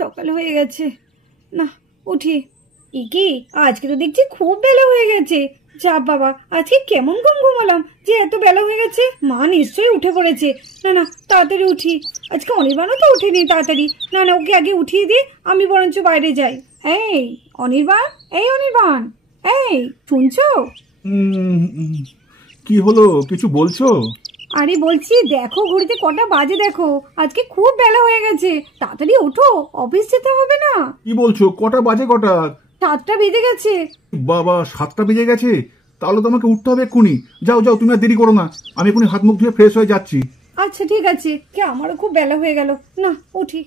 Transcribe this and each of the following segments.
সকাল হয়ে গেছে, না উঠি। কি আজকে তো দেখছি খুব বেলা হয়ে গেছে। যা বাবা, আজকে কেমন ঘুম ঘুমালাম যে এত বেলা হয়ে গেছে। মা নিশ্চয়ই উঠে পড়েছে। না না, তাড়াতাড়ি উঠি। আজকে অনির্বাণও তো উঠেনি তাড়াতাড়ি। না না, ওকে আগে উঠিয়ে দিয়ে আমি বরঞ্চ বাইরে যাই। এই অনির্বাণ, এই অনির্বাণ, এই শুনছো? কি হলো, কিছু বলছো? আরে বলছি, দেখো ঘড়িতে কটা বাজে, দেখো আজকে খুব বেলা হয়ে গেছে। তাড়াতাড়ি ওঠো, অফিস যেতে হবে না? কি বলছো? কটা বাজে? কটা? 7টা বেজে গেছে। বাবা, 7টা বেজে গেছে? তাহলে তো আমাকে উঠতে হবে এক্ষুনি। যাও যাও, তুমি আর দেরি করো না, আমি এক্ষুনি হাত মুখ ধুয়ে ফ্রেশ হয়ে যাচ্ছি। আচ্ছা ঠিক আছে। কে, আমারও খুব বেলা হয়ে গেল। না উঠি।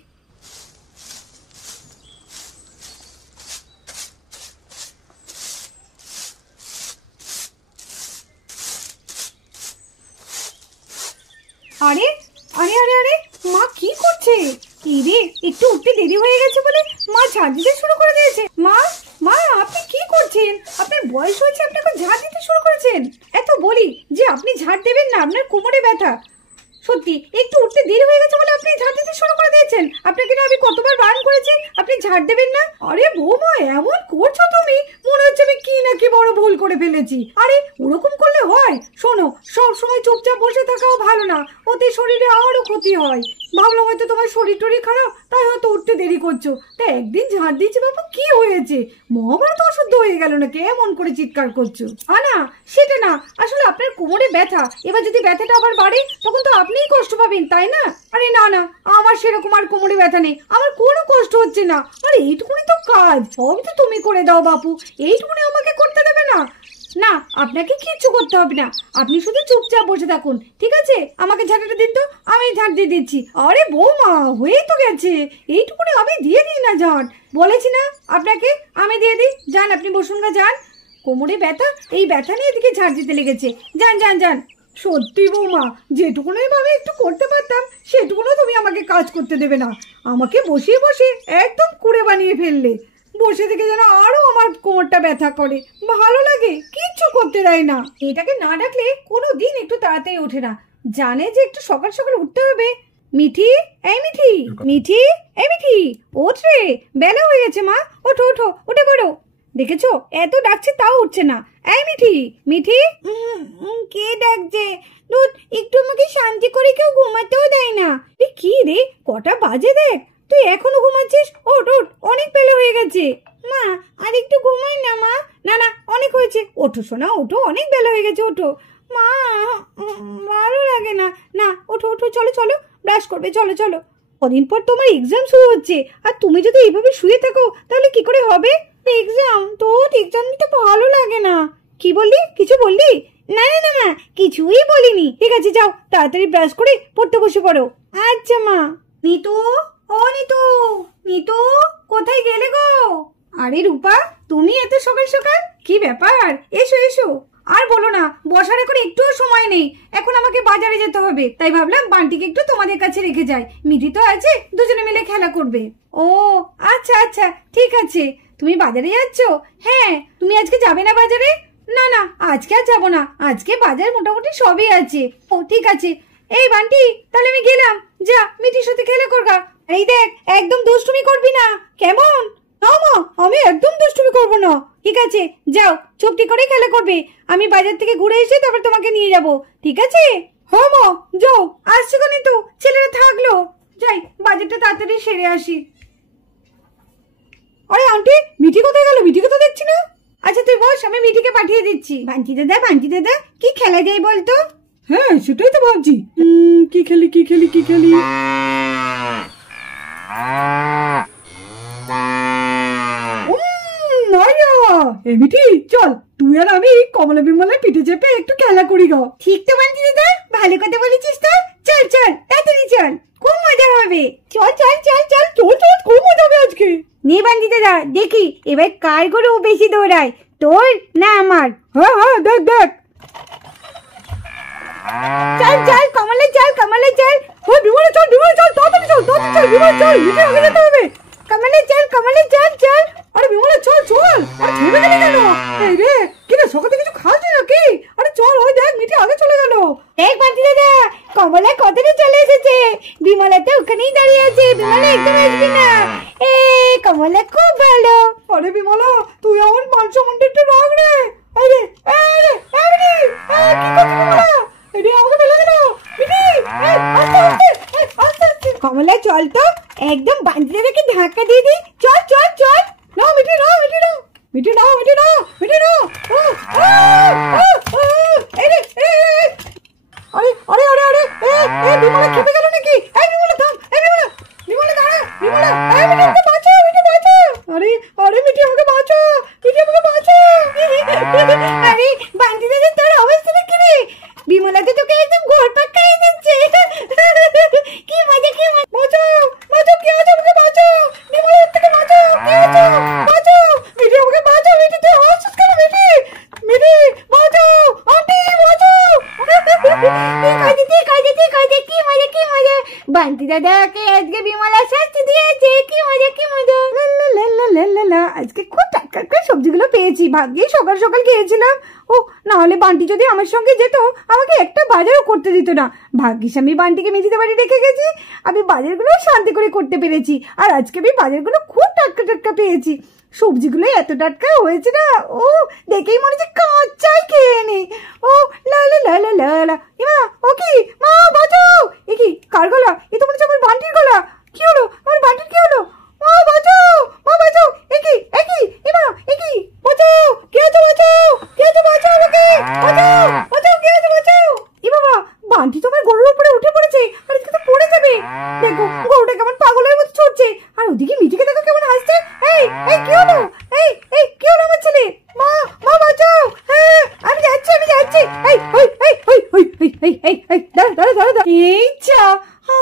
আরে আরে আরে আরে, মা কি করছে? কি রে, একটু উঠতে দেরি হয়ে গেছে বলে মা ঝাড় দিতে শুরু করে দিয়েছে। মা মা, আপনি কি করছেন? আপনার বয়স হয়েছে, আপনি এখন ঝাড় দিতে শুরু করেছেন? এত বলি যে আপনি ঝাড় দেবেন না, আপনার কোমরে ব্যথা। সত্যি একটু উঠতে দেরি হয়ে গেছে বলে আপনি ঝাড় দিতে শুরু করে দিয়েছেন। আপনাকে না আমি কতবার বারণ করেছি আপনি ঝাড় দেবেন না। আরে বৌমা, এমন করছো তুমি, মনে হচ্ছে আমি কি না কি বড় ভুল করে ফেলেছি। আরে ওরকম করলে হয়? শোনো, সব সময় চুপচাপ বসে থাকাও ভালো না, ওতে শরীরে আরো ক্ষতি হয়। ভাবলাম হয়তো তোমার শরীর টরীর খারাপ, তাই হয়তো উঠতে দেরি করছো। তা একদিন ঝাড় দিয়েছি বাবু, কি হয়েছে? মহাভারত অশুদ্ধ হয়ে গেল নাকি এমন করে চিৎকার করছো? না সেটা না, আসলে আপনার কোমরে ব্যথা। এবার যদি ব্যথাটা আবার বাড়ে তখন তো আপনিই কষ্ট পাবেন, তাই না? আরে না না, আমার সেরকম আর কোমরে ব্যথা নেই, আমার কোনো কষ্ট হচ্ছে না। আরে এইটুকুনি তো কাজ, সবই তো তুমি করে দাও বাপু, এইটুকুনি আমাকে করতে দেবে না? না, আপনাকে কিচ্ছু করতে হবে না, আপনি শুধু চুপচাপ বসে থাকুন, ঠিক আছে? আমাকে ঝাঁটাটা দিন তো, আমি ঝাঁট দিয়ে দিচ্ছি। আরে বৌমা, হয়ে তো গেছে, এইটুকুনি আমি দিয়ে দিই না ঝাঁট? বলেছি না আপনাকে, আমি দিয়ে দিই। যান, আপনি বসুন না, যান। কোমরে ব্যথা, এই ব্যথা নিয়ে এদিকে ঝাঁট দিতে লেগেছে। যান যান যান। সত্যি বৌমা, যেটুকুনি আমি একটু করতে পারতাম সেটুকুনো তুমি আমাকে কাজ করতে দেবে না। আমাকে বসিয়ে বসে একদম কুড়ে বানিয়ে ফেললে। বসে থেকে যেন আরো আমার কোমরটা ব্যথা করে, ভালো লাগে, কিচ্ছু করতে দেয় না। এটাকে না ডাকলে কোনো দিন একটু তাড়াতাড়ি ওঠে না, জানে যে একটু সকাল সকাল উঠতে হবে। মিঠি, এই মিঠি, মিঠি, এই মিঠি, ওঠ রে, বেলা হয়ে গেছে। মা ওঠো ওঠো, উঠে পড়ো। দেখেছো, এত ডাকছে তাও উঠছে না। এই মিঠি, মিঠি। কে ডাকছে? দুধ, একটু আমাকে শান্তি করে কেউ ঘুমাতেও দেয় না। কি রে, কটা বাজে দেখ, তুই এখনো ঘুমাচ্ছিস? ওঠ ওঠ, অনেক বেলা হয়ে গেছে। মা আর একটু ঘুমাই না মা। না না, অনেক হয়েছে, ওঠো সোনা, ওঠো, অনেক বেলা হয়ে গেছে, ওঠো। মা ভালো লাগে না। না ওঠো ওঠো, চলো চলো, ব্রাশ করবে, চলো চলো। কদিন পর তোমার এক্সাম শুরু হচ্ছে, আর তুমি যদি এইভাবে শুয়ে থাকো তাহলে কি করে হবে? এক্সাম তো, এক্সাম দিতে ভালো লাগে না। কি বললি? কিছু বললি? না না না মা, কিছুই বলিনি। ঠিক আছে, যাও তাড়াতাড়ি ব্রাশ করে পড়তে বসে পড়ো। আচ্ছা মা। নিতু, ও নিতু, নিতু কোথায় গেলে গো? আরে রূপা, তুমি এত সকাল সকাল, কি ব্যাপার? এসো এসো। আর বলো না, বসার এখন একটুও সময় নেই, এখন আমাকে বাজারে যেতে হবে, তাই ভাবলাম বান্টিকে একটু তোমাদের কাছে রেখে যাই। মিঠি তো আছে, দুজনে মিলে খেলা করবে। ও আচ্ছা আচ্ছা, ঠিক আছে। তুমি বাজারে যাচ্ছ? হ্যাঁ। তুমি আজকে যাবে না বাজারে? না না, আজকে আর যাবো না, আজকে বাজার মোটামুটি সবই আছে। ও ঠিক আছে। এই বান্টি, তাহলে আমি গেলাম, যা মিঠির সাথে খেলা করগা। এই দেখ, একদম দুষ্টুমি করবি না, কেমন? না মা, আমি একদম দুষ্টুমি করবো না। ঠিক আছে, যাও চুপটি করে খেলা করবে, আমি বাজার থেকে ঘুরে এসে তারপর তোমাকে নিয়ে যাব, ঠিক আছে? হ্যাঁ মা, যাও। আসছো কেন তো, ছেলেরা থাকলো। যাই, বাজারটা তাড়াতাড়ি সেরে আসি। আরে আন্টি, মিঠি কোথায় গেল? মিঠিকে তো দেখছি না। আচ্ছা তুই বস, আমি মিঠিকে পাঠিয়ে দিচ্ছি। বান্টি দাদা, বান্টি দাদা, কি খেলা যায় বলতো? হ্যাঁ, সেটাই তো ভাবছি, কি খেলি কি খেলি কি খেলি। এই মিঠি, চল তুই আর আমি কমলা বিমলার পিঠে চেপে একটু খেলা করি গো। ঠিক তো বান্টি দাদা, ভালো কথা বলেছিস তো। চল চল, তাড়াতাড়ি চল, খুব মজা হবে। চল চল চল চল চল চল, খুব মজা হবে আজকে। নে বান্টি দাদা, দেখি এবার কার গরু বেশি দৌড়ায়, তোর না আমার? হ্যাঁ হ্যাঁ, দেখ দেখ। চল চল কমলা, চল কমলা, চল। ও বিমলা, চল বিমলা, চল তাড়াতাড়ি চল, তাড়াতাড়ি চল বিমলা, চল, মিঠি আগে যেতে হবে। কমলা চল, কমলা চল চল। আরে বিমলা চল চল, আরে থেমে গেলি কেন? এই রে, কি রে, সকালে কিছু খাওয়াচ্ছি নাকি? আরে চল, ওই দেখ মিঠি আগে চলে গেল। দেখ বান্টি দাদা, কমলা কতটা চলে এসেছে, বিমলা তো ওখানেই দাঁড়িয়ে আছে, বিমলা একদম আসবি না। কমলা খুব ভালো। আরে বিমলা, তুই আমার মান সম্মানটা একটু রাখ রে। এই রে, এই রে, এই রে, কি করছিস বিমলা? এই রে, আমাকে ফেলে দিল। বিটি, আস্তে আস্তে, আস্তে আস্তে। কমলা চল তো, একদম বান্টিদাদাকে ধাক্কা দিয়ে দিই। চল চল চল। না মিটি, না মিটি, না মিটি, না মিটি, না মিটি, না। এই রে, আরে আরে আরে আরে, বিমলা খেপে গেল নাকি? এই বিমলা থাম, এই বিমলা, বিমলা দাঁড়া, বিমলা, এই মিটি আমাকে বাঁচাও, মিটি বাঁচাও। আরে আরে মিটি আমাকে বাঁচাও, মিটি আমাকে বাঁচাও। আরে বান্টিদাদা, তোর অবস্থাটা কি রে? বিমলা তো তোকে একদম ঘোরপাক খাইয়ে দিচ্ছে। কি মজা, কি মজা। বাঁচাও, বাঁচাও, কে আছে আমাকে বাঁচাও, বিমলার থেকে বাঁচাও, কে আছে বাঁচাও, মিটি আমাকে বাঁচাও, মিটি তুই হাসছিস কেন? মিটি, মিটি বাঁচাও, আন্টি বাঁচাও। কি মজা, কি মজা। বান্টিদাদাকে আজকে বিমলা শাস্তি দিয়েছে। কি মজা, কি মজা। আজকে খুব টাটকা সবজিগুলো পেয়েছি। ভাগ্যে সকাল সকাল খেয়েছিলাম। ও, না হলে বান্টি যদি আমার সঙ্গে যেত, আমাকে একটা বাজারও করতে দিত না। ভাগ্যিস আমি বান্টিকে মেঝেতে বাড়ি রেখে গেছি। আমি বাজারগুলো শান্তি করে করতে পেরেছি। আর আজকে আমি বাজারগুলো খুব টাটকা পেয়েছি। সবজিগুলো এত টাটকা হয়েছে না, ও দেখেই মনে হচ্ছে কাঁচাই খেয়ে নি। ও লা লা লা লা লা লা। মা, ও কি মা, বাঁচাও। এ কি, কার গলা? এ তো মনে হচ্ছে আমার বান্টির গলা। কি হলো আমার বান্টির, কি হলো? মা বাঁচাও, মা বাঁচাও। এ কি, এ কি, এ মা, এ কি, বাঁচাও, কে আছে বাঁচাও, কে আছে বাঁচাও আমাকে, বাঁচাও, বাঁচাও, কে আছে বাঁচাও। এ বাবা, বান্টি তো আমার গরুর উপরে উঠে পড়েছে, আর আজকে তো পড়ে যাবে। দেখো গরুটা কেমন পাগলের মতো ছুটছে, আর ওদিকে মিটিকে দেখো কেমন হাসছে। এই এই কি হলো, এই এই কি হলো আমার ছেলে? মা, মা বাঁচাও। হ্যাঁ আমি যাচ্ছি, আমি যাচ্ছি। এই ওই এই ওই ওই এই এই এই এই দাঁড়া দাঁড়া দাঁড়া দাঁড়া। এই চা,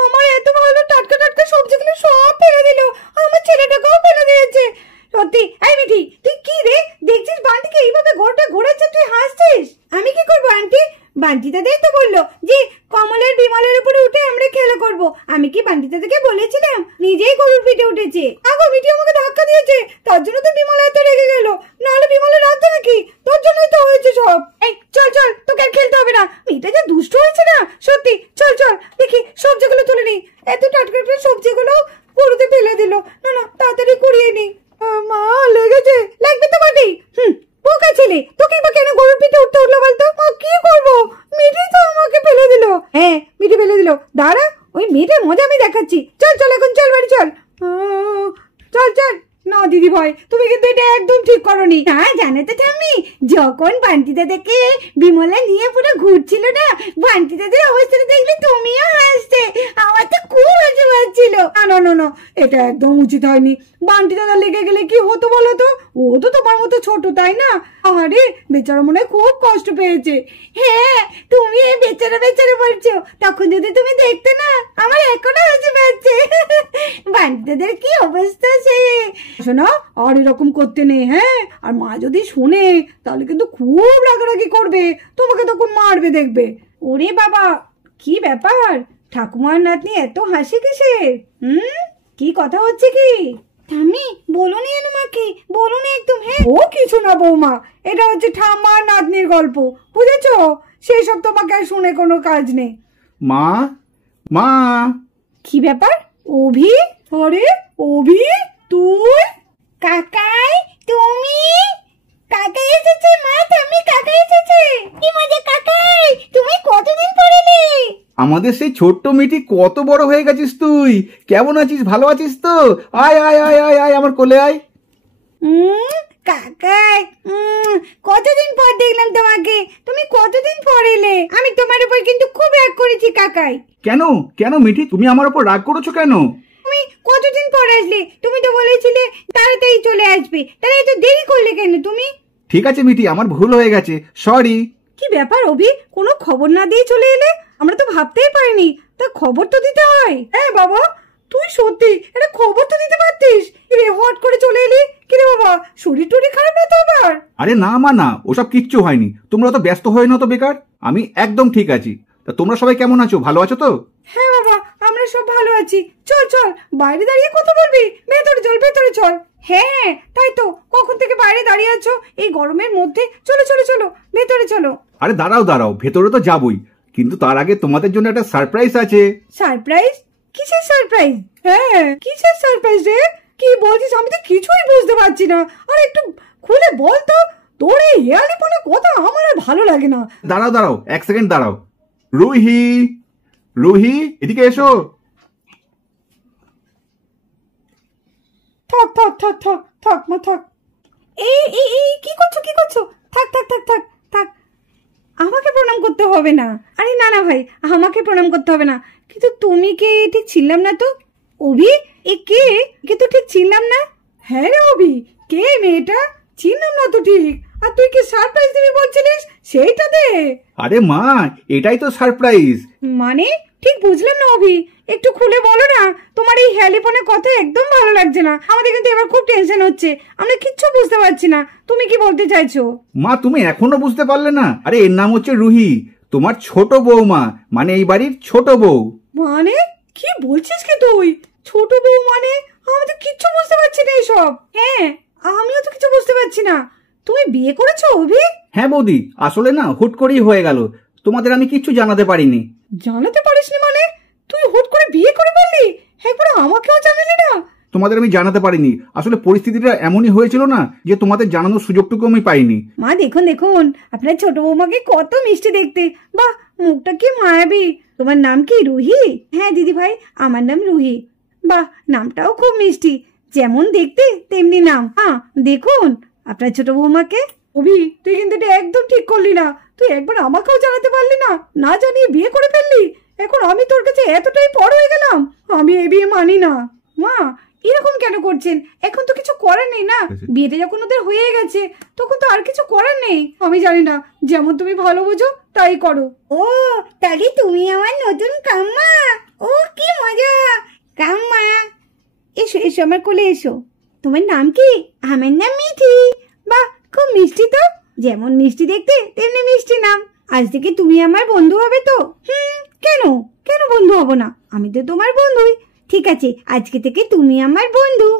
আমার এত ভালো টাটকা সবজিগুলো সব ফেলে দিল, আমার ছেলেটাকেও ফেলে দিয়েছে। সত্যি, এই মিঠি, তুই কি রে দেখছিস বান্টিকে এইভাবে ঘোরটা ঘোরাচ্ছে, তুই হাসছিস? আমি কি করবো আন্টি? বান্টি দাদাই তো বললো যে কমলের বিমলের উপরে উঠে আমরা খেলা করবো। আমি কি বান্টি দাদাকে বলেছিলাম? নিজেই গরুর পিঠে উঠেছে। আগো মিঠি আমাকে ধাক্কা দিয়েছে, তার জন্য তো বিমলা এত রেগে গেল। নাহলে বিমলা রাখতো নাকি? তোর জন্যই তো হয়েছে সব। এই চল চল, তোকে আর খেলতে হবে না। মেয়েটা যে দুষ্ট হয়েছে না, সত্যি। চল চল দেখি সবজিগুলো তুলে নি। এত টাটকা সবজিগুলো গরুতে ফেলে দিল। না না, তাড়াতাড়ি কুড়িয়ে নি। মা, লেগেছে। লাগবে তো বটেই। বোকা ছেলে, তোকে বা কেন গরুর পিঠে উঠতে উঠলো বলতো? কি করবো, মিঠি তো আমাকে ফেলে দিল। হ্যাঁ, মিঠি ফেলে দিল। দাঁড়া, ওই মেয়েটার মজা আমি দেখাচ্ছি। চল চল, এখন চল বাড়ি চল। চল চল। না দিদি ভাই, তুমি কিন্তু এটা একদম ঠিক করনি। না জানো তো ঠাম্মি, যখন বান্টি দাদাকে বিমলা নিয়ে পুরো ঘুরছিল না, বান্টি দাদার অবস্থাটা দেখলে তুমিও হাসতে। আমার তো খুব হাসি পাচ্ছিল। না না না, এটা একদম উচিত হয়নি। বান্টি দাদা লেগে গেলে কি হতো বলো তো? ও তো তোমার মতো ছোট, তাই না? আরে বেচারা মনে হয় খুব কষ্ট পেয়েছে। হ্যাঁ, তুমি এই বেচারা বেচারা বলছো, তখন যদি তুমি দেখতে না, আমার এখনো হাসি পাচ্ছে। বান্টি দাদার কি অবস্থা সে। শোনো, আর এরকম করতে নেই। হ্যাঁ, আর মা যদি শুনে তাহলে কিন্তু খুব রাগারাগি করবে, তোমাকে তখন মারবে দেখবে। ওরে বাবা, কি ব্যাপার? ঠাকুমার নাতনি এত হাসি কিসের? কি কথা হচ্ছে কি? ঠাম্মি বলুন আমাকে, বলুন একদম। হ্যাঁ, ও কিছু না বৌমা, এটা হচ্ছে ঠাম্মার নাতনির গল্প, বুঝেছো? সেই সব তোমাকে আর শুনে কোনো কাজ নেই। মা, মা। কি ব্যাপার অভি? আরে অভি, তুই? কাকাই, তুমি? কাকাই এসেছে মা, তুমি? কাকাই এসেছে। কি মজা কাকাই, তুমি কতদিন পরে এলে? আমাদের সেই ছোট্ট মেয়েটি কত বড় হয়ে গেছিস তুই। কেমন আছিস? ভালো আছিস তো? আয় আয় আয় আয় আয়, আমার কোলে আয়। কাকাই, কতদিন পর দেখলাম তোমাকে। তুমি কতদিন পর এলে? আমি তোমার উপর কিন্তু খুব রাগ করেছি কাকাই। কেন কেন মিঠি, তুমি আমার উপর রাগ করেছো কেন? তুমি কতদিন পর আসলে? তুমি তো বলেছিলে তাড়াতাড়ি চলে আসবে, তাহলে এত দেরি করলে কেন তুমি? ঠিক আছে মিঠি, আমার ভুল হয়ে গেছে, সরি। কি ব্যাপার অভি, কোনো খবর না দিয়ে চলে এলে? আমরা তো ভাবতেই পারিনি। তা খবর তো দিতে হয়। হ্যাঁ বাবা, তুই সত্যি একটা খবর তো দিতে পারতিস। রে হট করে চলে এলি। কিরে বাবা, শরীর টরীর খারাপ না তো আবার? আরে না মা না, ওসব কিচ্ছু হয়নি। তোমরা তো ব্যস্ত হয়ে না তো বেকার, আমি একদম ঠিক আছি। তা তোমরা সবাই কেমন আছো? ভালো আছো তো? হ্যাঁ বাবা, আমরা সব ভালো আছি। চল চল, বাইরে দাঁড়িয়ে কথা বলবি? ভেতরে চল, ভেতরে চল। হ্যাঁ তাই তো, কখন থেকে বাইরে দাঁড়িয়ে আছো এই গরমের মধ্যে? চলো চলো চলো, ভেতরে চলো। আরে দাঁড়াও দাঁড়াও, ভেতরে তো যাবই, কিন্তু তার আগে তোমাদের জন্য একটা সারপ্রাইজ আছে। সারপ্রাইজ? কিসের সারপ্রাইজ? হ্যাঁ, কিসের সারপ্রাইজ রে? কি বলছিস আমি তো কিছুই বুঝতে পারছি না। আর একটু খুলে বল তো, তোর এই হেয়ালিপনা কথা আমার আর ভালো লাগে না। দাঁড়াও দাঁড়াও, 1 সেকেন্ড দাঁড়াও। রুহি, রুহি এদিকে এসো। থাক থাক থাক থাক থাক মা থাক। এই কি করছো কি করছো? থাক থাক থাক থাক থাক, আমাকে প্রণাম করতে হবে না। আরে না না ভাই, আমাকে প্রণাম করতে হবে না। কিন্তু তুমি কে ঠিক ছিলাম না তো। অভি, এ কে? কে তো ঠিক ছিলাম না। হ্যাঁ রে অভি, কে মেয়েটা? চিনলাম না তো ঠিক। আর তুই কি সারপ্রাইজ দিবি বলছিলিস, সেইটা দে। আরে মা, এটাই তো সারপ্রাইজ। মানে ঠিক বুঝলাম না অভি, একটু খুলে বলো না। তোমার এই হ্যালিপনের কথা একদম ভালো লাগছে না আমাদের, কিন্তু এবার খুব টেনশন হচ্ছে। আমরা কিচ্ছু বুঝতে পারছি না তুমি কি বলতে চাইছো। মা তুমি এখনো বুঝতে পারলে না? আরে এর নাম হচ্ছে রুহি, তোমার ছোট বৌমা, মানে এই বাড়ির ছোট বউ। মানে কি বলছিস কি তুই? ছোট বউ মানে? আমি তো কিচ্ছু বুঝতে পারছি না এইসব। হ্যাঁ, আমিও তো কিছু বুঝতে পারছি না। তুমি বিয়ে করেছো অভি? হ্যাঁ বৌদি, আসলে না হুট করেই হয়ে গেল, তোমাদের আমি কিচ্ছু জানাতে পারিনি। জানাতে পারিসনি মানে? তুই হুট করে বিয়ে করে ফেললি? একবার আমাকেও জানালি না? তোমাদের আমি জানাতে পারিনি, আসলে পরিস্থিতিটা এমনই হয়েছিল না যে তোমাদের জানানোর সুযোগটুকু আমি পাইনি। মা দেখুন দেখুন, আপনার ছোট বৌমাকে কত মিষ্টি দেখতে। বাহ, মুখটা কি মায়াবী। তোমার নাম কি রুহি? হ্যাঁ দিদি ভাই, আমার নাম রুহি। বাহ, নামটাও খুব মিষ্টি, যেমন দেখতে তেমনি নাম। হ্যাঁ দেখুন আপনার ছোট বৌমাকে। অভি, তুই কিন্তু এটা একদম ঠিক করলি না। তুই একবার আমাকেও জানাতে পারলি না, না জানিয়ে বিয়ে করে ফেললি। এখন আমি তোর কাছে এতটাই বড় হয়ে গেলাম, আমি এই বিয়ে মানি না। মা এরকম কেন করছেন? এখন তো কিছু করার নেই না, বিয়েটা যখন ওদের হয়ে গেছে তখন তো আর কিছু করার নেই। আমি জানি না, যেমন তুমি ভালো বোঝো তাই করো। ও তাহলে তুমি আমার নতুন কাম্মা? ও কি মজা। কাম্মা এসো এসো, আমার কোলে এসো। তোমার নাম কি? আমার নাম মিঠি। বাহ, খুব মিষ্টি তো, যেমন মিষ্টি দেখতে তেমনি মিষ্টি নাম। আজ থেকে তুমি আমার বন্ধু হবে তো? কেন কেন বন্ধু হব না? আমি তো তোমার বন্ধুই। ঠিক আছে, আজকে থেকে তুমি আমার বন্ধু।